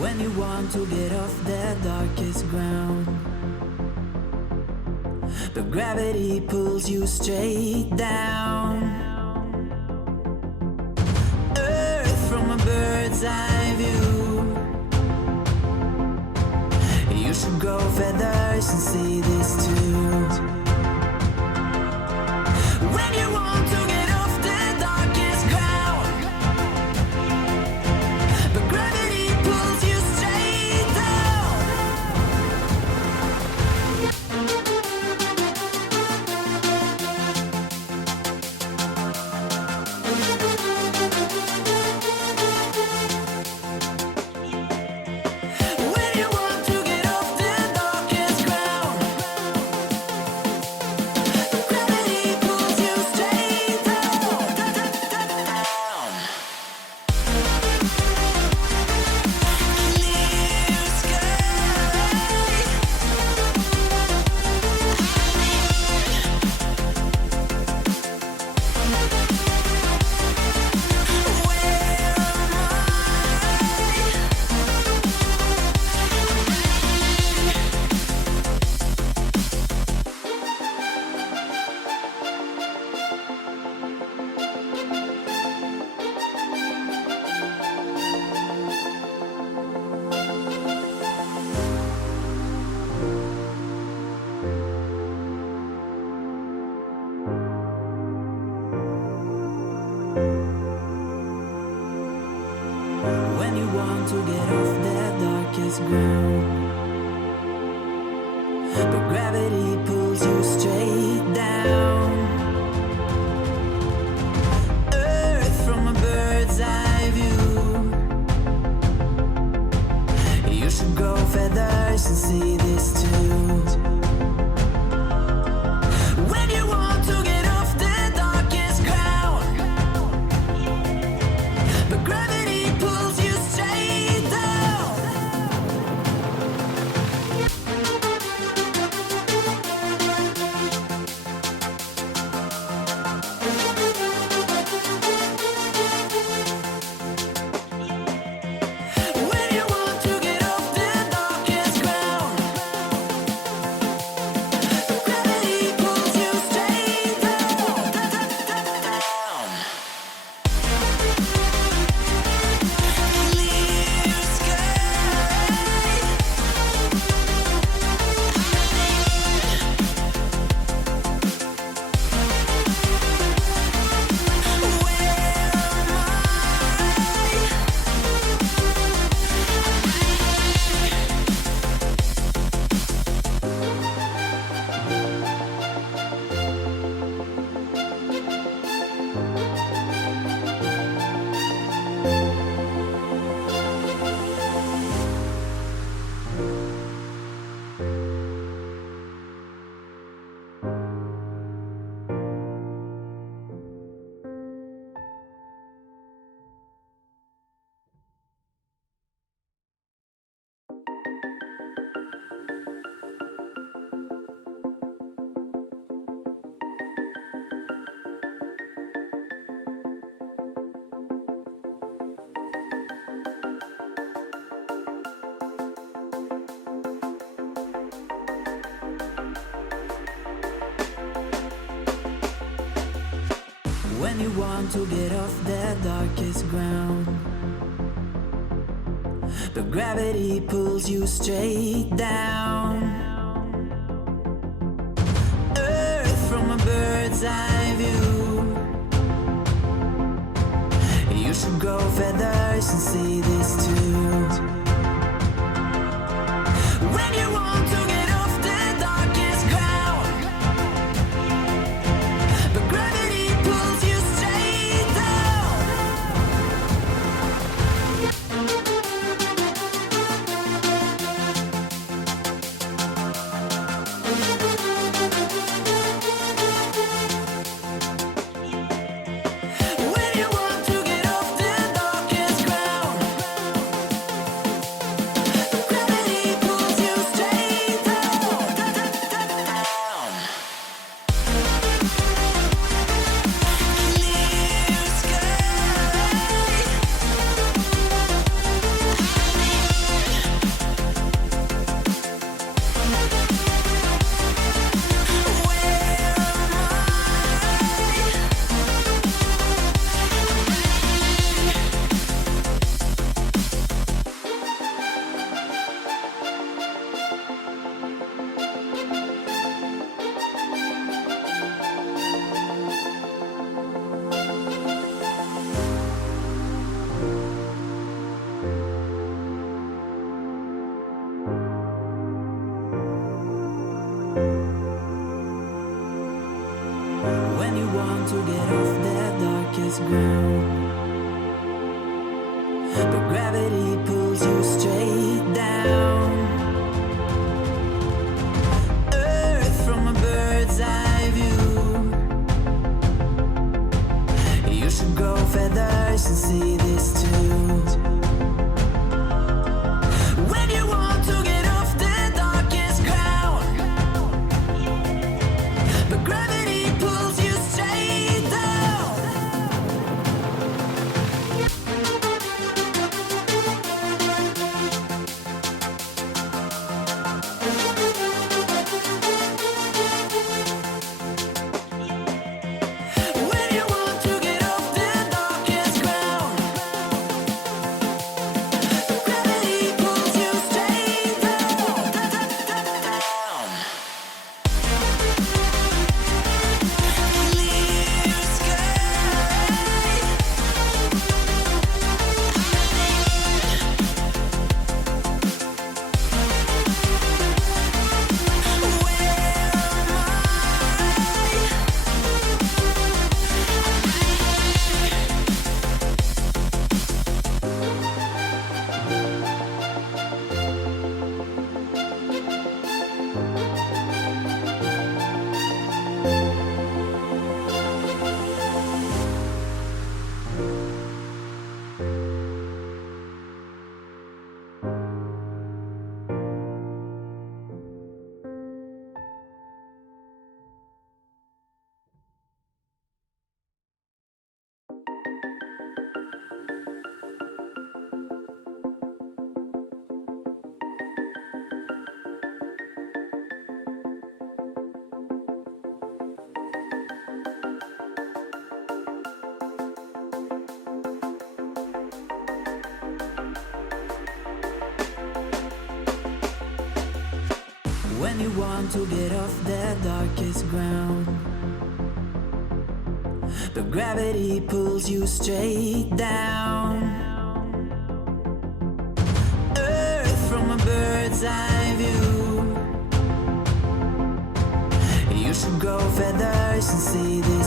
When you want to get off the darkest ground, but gravity pulls you straight down. Earth from a bird's eye view. You should grow feathers and see this too. When you want to get off the darkest ground, but gravity pulls you straight down. When you want to get off the darkest ground, but gravity pulls you straight down. Clear sky. When you want to get off the darkest ground, but gravity pulls you straight down. Earth from a bird's eye view. You should grow feathers and see this too. When you want to get off the darkest ground, but gravity pulls you straight down. When you want to get off the darkest ground, but gravity pulls you straight down. Clear sky. When you want to get off the darkest ground, but gravity pulls you straight down. Earth from a bird's eye view. You should grow feathers and see this too. When you want to get off the darkest ground, but gravity pulls you straight down. When you want to get off the darkest ground, when you want to get off that darkest ground, but gravity pulls you straight down. Earth from a bird's eye view. You should grow feathers and see this too. When you want to get off the darkest ground, but gravity pulls you straight down. When you want to get off the darkest ground, but gravity pulls you straight down. Clear sky. When you want to get off that darkest ground, but gravity pulls you straight down. Earth from a bird's eye view. You should grow feathers and see this